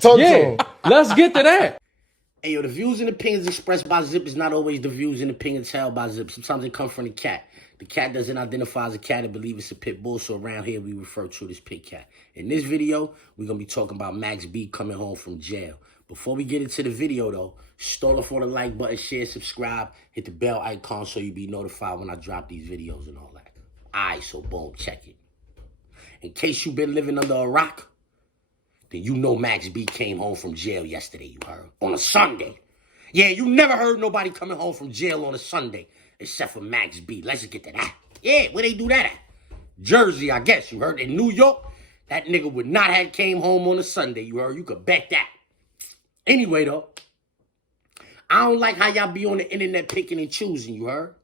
Talk to him. Let's get to that. Hey, yo, the views and opinions expressed by Zip is not always the views and opinions held by Zip. Sometimes they come from the cat. The cat doesn't identify as a cat and believe it's a pit bull, so around here we refer to it as pit cat. In this video, we're going to be talking about Max B coming home from jail. Before we get into the video, though, stall off on the like button, share, subscribe, hit the bell icon so you be notified when I drop these videos and all that. Alright, so boom, check it. In case you've been living under a rock, then you know Max B came home from jail yesterday, you heard? On a Sunday. Yeah, you never heard nobody coming home from jail on a Sunday, except for Max B. Let's just get to that. Yeah, where they do that at? Jersey, I guess, you heard? In New York, that nigga would not have came home on a Sunday, you heard? You could bet that. Anyway, though, I don't like how y'all be on the internet picking and choosing, you heard?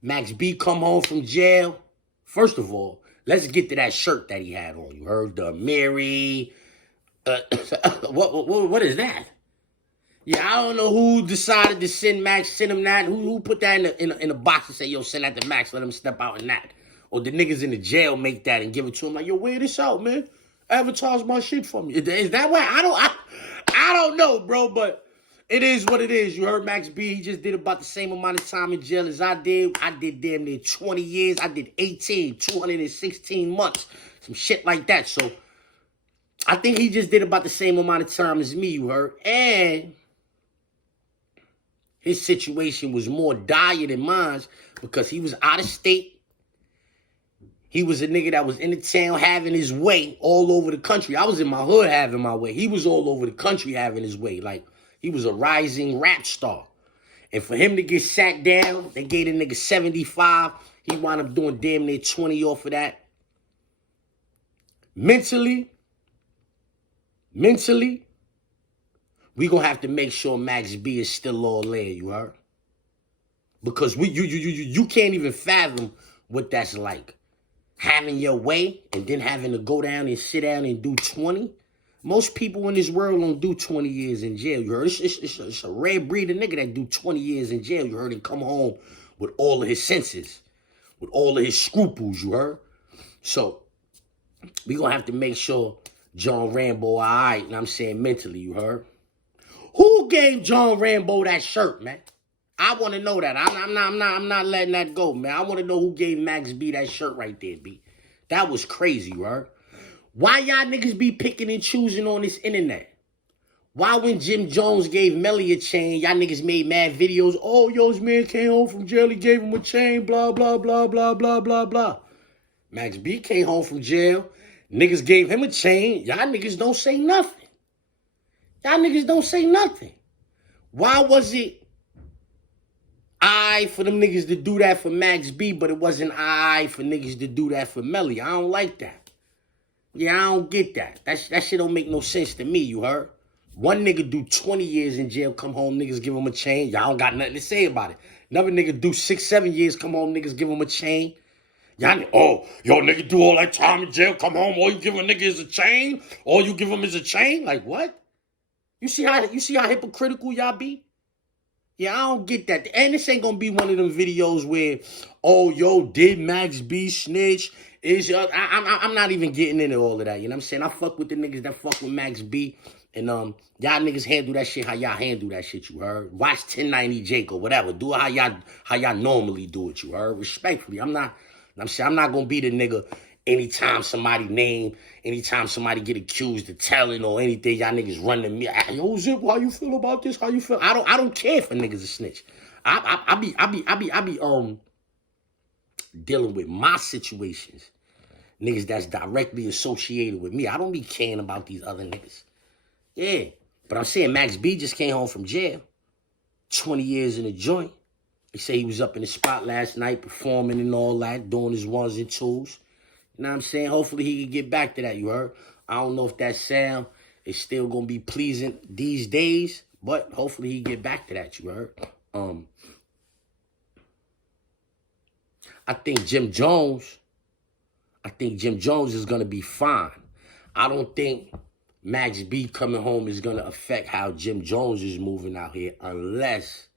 Max B come home from jail. First of all, let's get to that shirt that he had on, you heard? The Mary... what is that? Yeah, I don't know who decided to send him that. Who put that in a box and say, yo, send that to Max, let him step out in that. Or the niggas in the jail make that and give it to him like, yo, wear this out, man. Advertise my shit for me. Is that why? I don't know, bro, but it is what it is. You heard Max B, he just did about the same amount of time in jail as I did. I did damn near 20 years. I did 18, 216 months. Some shit like that, so... I think he just did about the same amount of time as me, you heard? And his situation was more dire than mine because he was out of state. He was a nigga that was in the town having his way all over the country. I was in my hood having my way. He was all over the country having his way. Like, he was a rising rap star. And for him to get sat down, they gave the nigga 75. He wound up doing damn near 20 off of that. Mentally, we gonna have to make sure Max B is still all there, you heard? Because you can't even fathom what that's like. Having your way and then having to go down and sit down and do 20. Most people in this world don't do 20 years in jail, you heard? It's a rare breed of nigga that do 20 years in jail, you heard? And come home with all of his senses, with all of his scruples, you heard? So, we gonna have to make sure John Rambo, all right, and I'm saying mentally, you heard? Who gave John Rambo that shirt, man? I want to know that. I'm not letting that go, man. I want to know who gave Max B that shirt right there, B. That was crazy, you heard? Why y'all niggas be picking and choosing on this internet? Why when Jim Jones gave Melly a chain, y'all niggas made mad videos? Oh, yo, this man came home from jail, he gave him a chain, blah, blah, blah, blah, blah, blah, blah. Max B came home from jail. Niggas gave him a chain. Y'all niggas don't say nothing. Y'all niggas don't say nothing. Why was it I for them niggas to do that for Max B, but it wasn't I for niggas to do that for Melly? I don't like that. Yeah, I don't get that. That shit don't make no sense to me, you heard? One nigga do 20 years in jail, come home, niggas give him a chain. Y'all don't got nothing to say about it. Another nigga do 6, 7 years, come home, niggas give him a chain. Y'all, oh, yo, nigga do all that time in jail, come home, all you give a nigga is a chain? All you give him is a chain? Like, what? You see how hypocritical y'all be? Yeah, I don't get that. And this ain't gonna be one of them videos where, oh, yo, did Max B snitch? I'm not even getting into all of that, you know what I'm saying? I fuck with the niggas that fuck with Max B. And y'all niggas handle that shit how y'all handle that shit, you heard? Watch 1090 Jake or whatever. Do it how y'all normally do it, you heard? Respectfully, I'm not gonna be the nigga anytime somebody get accused of telling or anything, y'all niggas run to me. Yo, Zip, how you feel about this? How you feel? I don't care if a nigga's a snitch. I be dealing with my situations. Niggas that's directly associated with me. I don't be caring about these other niggas. Yeah. But I'm saying Max B just came home from jail. 20 years in a joint. They say he was up in the spot last night performing and all that, doing his ones and twos. You know what I'm saying? Hopefully he can get back to that, you heard? I don't know if that sound is still going to be pleasing these days, but hopefully he get back to that, you heard? I think Jim Jones is going to be fine. I don't think Max B coming home is going to affect how Jim Jones is moving out here unless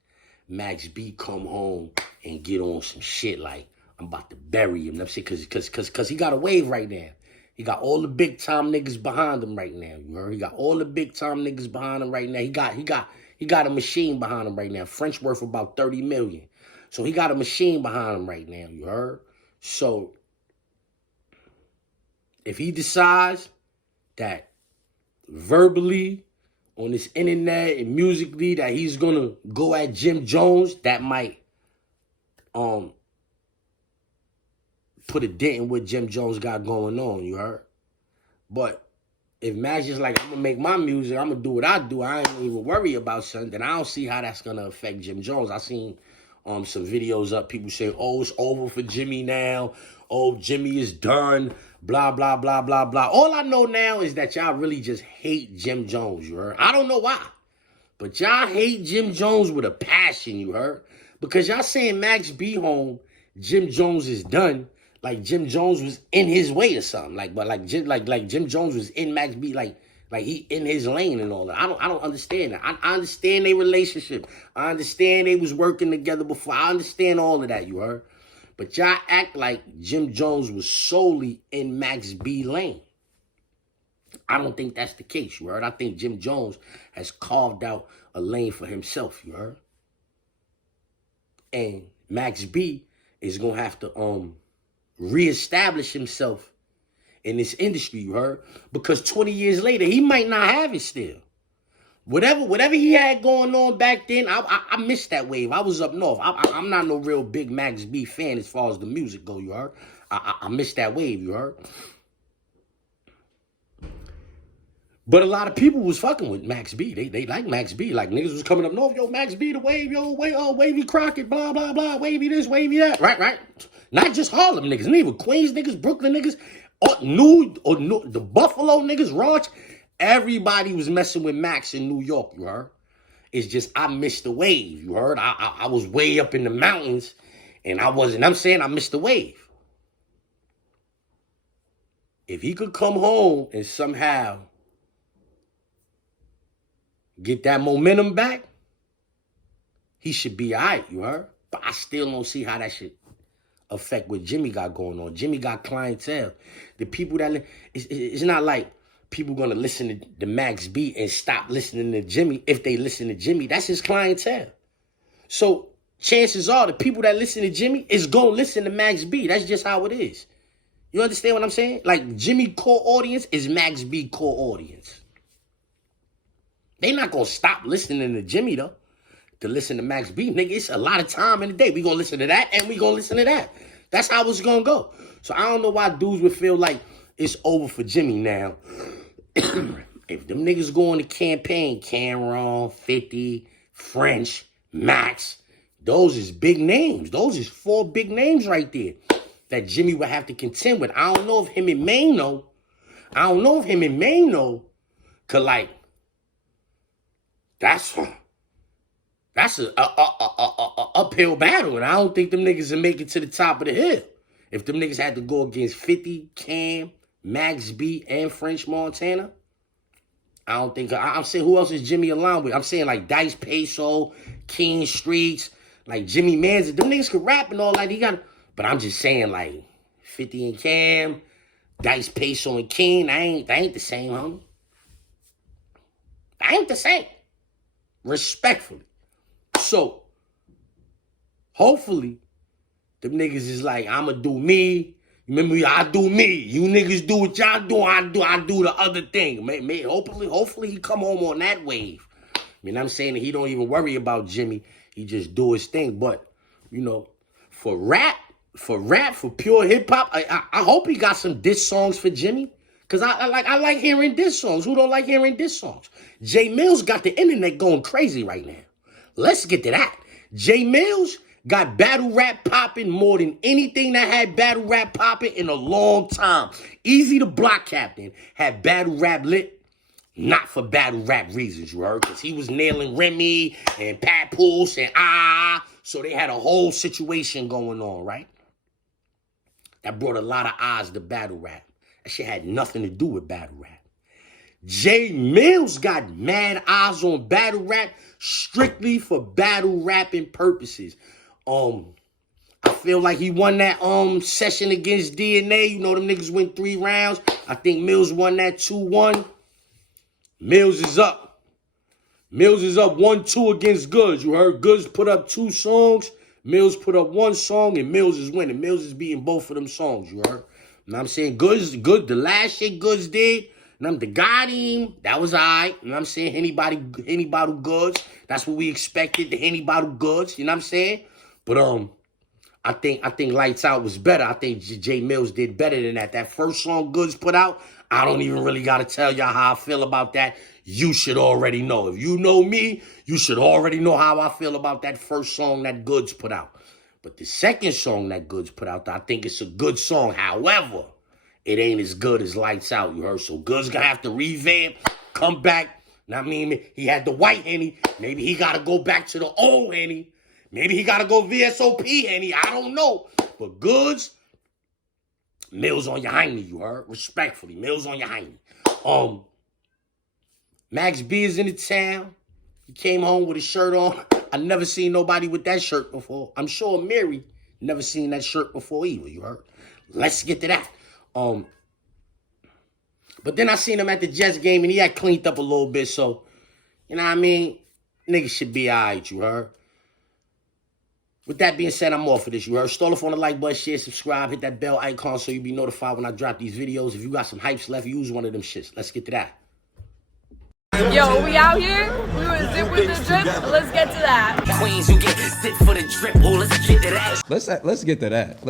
Max B come home and get on some shit like, I'm about to bury him. I'm saying, cause he got a wave right now. He got all the big time niggas behind him right now. You heard? He got all the big time niggas behind him right now. He got a machine behind him right now. French worth about 30 million. So he got a machine behind him right now. You heard? So if he decides that verbally on this internet and musically that he's gonna go at Jim Jones, that might put a dent in what Jim Jones got going on, you heard? But if Max just like, I'm gonna make my music, I'm gonna do what I do, I ain't even worry about something, then I don't see how that's gonna affect Jim Jones. I seen some videos up, people say, oh, it's over for Jimmy now. Oh, Jimmy is done, blah, blah, blah, blah, blah. All I know now is that y'all really just hate Jim Jones, you heard? I don't know why, but y'all hate Jim Jones with a passion, you heard? Because y'all saying Max B home, Jim Jones is done, like Jim Jones was in his way or something. Like Jim Jones was in Max B, like he in his lane and all that. I don't understand that. I understand their relationship. I understand they was working together before. I understand all of that, you heard? But y'all act like Jim Jones was solely in Max B lane. I don't think that's the case, you heard? I think Jim Jones has carved out a lane for himself, you heard? And Max B is gonna have to reestablish himself in this industry, you heard? Because 20 years later, he might not have it still. Whatever he had going on back then, I missed that wave. I was up north. I'm not no real big Max B fan as far as the music go, you heard? I missed that wave, you heard? But a lot of people was fucking with Max B. They like Max B. Like niggas was coming up north, yo, Max B the wave, yo, Wavy Crockett, blah, blah, blah, Wavy this, Wavy that. Right. Not just Harlem niggas, neither Queens niggas, Brooklyn niggas, the Buffalo niggas, Ranch. Everybody was messing with Max in New York, you heard? It's just I missed the wave, you heard? I was way up in the mountains and I'm saying I missed the wave. If he could come home and somehow get that momentum back, he should be all right, you heard? But I still don't see how that should affect what Jimmy got going on. Jimmy got clientele. The people that, it's not like people gonna listen to Max B and stop listening to Jimmy. If they listen to Jimmy, that's his clientele. So chances are the people that listen to Jimmy is gonna listen to Max B. That's just how it is. You understand what I'm saying? Like Jimmy core audience is Max B core audience. They not gonna stop listening to Jimmy though, to listen to Max B. Nigga, it's a lot of time in the day. We gonna listen to that and we gonna listen to that. That's how it's gonna go. So I don't know why dudes would feel like it's over for Jimmy now. If them niggas go on the campaign, Cameron, 50, French, Max, those is big names. Those is 4 big names right there that Jimmy would have to contend with. I don't know if him and Maine know. Cause like, that's a uphill battle, and I don't think them niggas will make it to the top of the hill. If them niggas had to go against 50, Cam, Max B, and French Montana, I don't think, I'm saying who else is Jimmy aligned with? I'm saying like Dice Peso, King Streets, like Jimmy Manzi. Them niggas could rap and all that. But I'm just saying like 50 and Cam, Dice Peso and King, that ain't the same, homie. That ain't the same. Respectfully. So, hopefully, them niggas is like, I'ma do me. Remember, I do me. You niggas do what y'all do. I do the other thing. Hopefully he come home on that wave. I mean, I'm saying that he don't even worry about Jimmy. He just do his thing. But, you know, for pure hip hop, I hope he got some diss songs for Jimmy. Cause I like hearing diss songs. Who don't like hearing diss songs? Jay Mills got the internet going crazy right now. Let's get to that. Jay Mills got battle rap popping more than anything that had battle rap popping in a long time. Easy the Block Captain had battle rap lit, not for battle rap reasons, you heard? Because he was nailing Remy and Papoose and so they had a whole situation going on, right? That brought a lot of eyes to battle rap. That shit had nothing to do with battle rap. Jay Mills got mad eyes on battle rap strictly for battle rapping purposes. I feel like he won that session against DNA. You know them niggas went 3 rounds. I think Mills won that 2-1. Mills is up. Mills is up 1-2 against Goods. You heard Goods put up 2 songs. Mills put up 1 song, and Mills is winning. Mills is beating both of them songs, you heard? You know what I'm saying? Goods, the last shit Goods did, and the got him, that was all right. You know what I'm saying? Henny bottle Goods. That's what we expected, the Henny bottle Goods. You know what I'm saying? But I think Lights Out was better. I think J Mills did better than that. That first song Goods put out, I don't even really got to tell y'all how I feel about that. You should already know. If you know me, you should already know how I feel about that first song that Goods put out. But the second song that Goods put out, I think it's a good song. However, it ain't as good as Lights Out, you heard? So Goods gonna have to revamp, come back. I mean, he had the white Henny. Maybe he got to go back to the old Henny. Maybe he got to go VSOP Henny. I don't know. But Goods, Mills on your hiney, you heard? Respectfully, Mills on your hiney. Max B is in the town. He came home with his shirt on. I never seen nobody with that shirt before. I'm sure Mary never seen that shirt before either, you heard? Let's get to that. But then I seen him at the Jets game, and he had cleaned up a little bit, so, you know what I mean? Niggas should be all right, you heard? With that being said, I'm off of this, you heard? Stall off on the like button, share, subscribe, hit that bell icon so you be notified when I drop these videos. If you got some hypes left, use one of them shits. Let's get to that. Yo, we out here. We were Zip with the Drip. Let's get to that. Queens, you get Zip for the Drip. Oh, let's get to that. Let's get to that.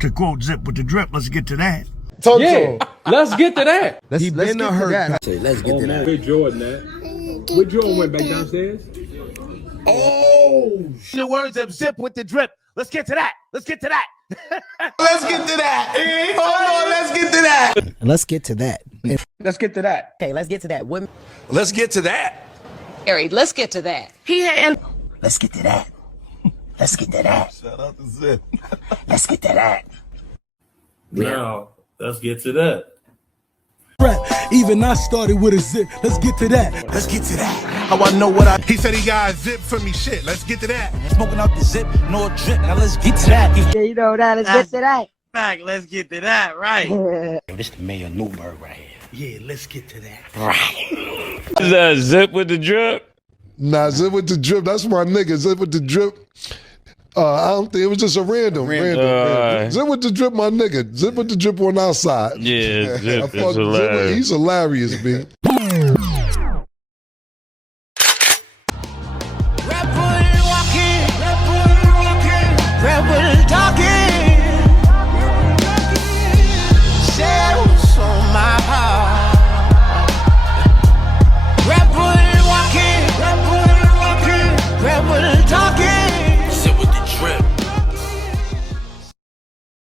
To quote Zip with the Drip, let's get to that. Yeah, let's get to that. Let's get to that. Let's get to that. Where Jordan at? Where Jordan went back downstairs? Oh, the words of Zip with the Drip. Let's get to that. Let's get to that. Let's get to that. Hold on, let's get to that. Let's get to that. Let's get to that. Okay, let's get to that. Women. Let's get to that. Harry, let's get to that. Let's get to that. Let's get to that. Shout out to Zip. Let's get to that. Now, let's get to that. Even I started with a zip. Let's get to that. Let's get to that. How I know what I. He said he got a zip for me shit. Let's get to that. Smoking out the zip, no drip. Now let's get to that. Yeah, you know that. Let's get to that. Back, let's get to that, right? Yo, this the Mayor Newberg right here. Yeah, let's get to that. Right. Is that Zip with the Drip? Nah, Zip with the Drip. That's my nigga. Zip with the Drip. I don't think it was just a random. Zip with the Drip, my nigga. Zip with the Drip on our side. Yeah, Zip is Zip, hilarious. he's hilarious, B.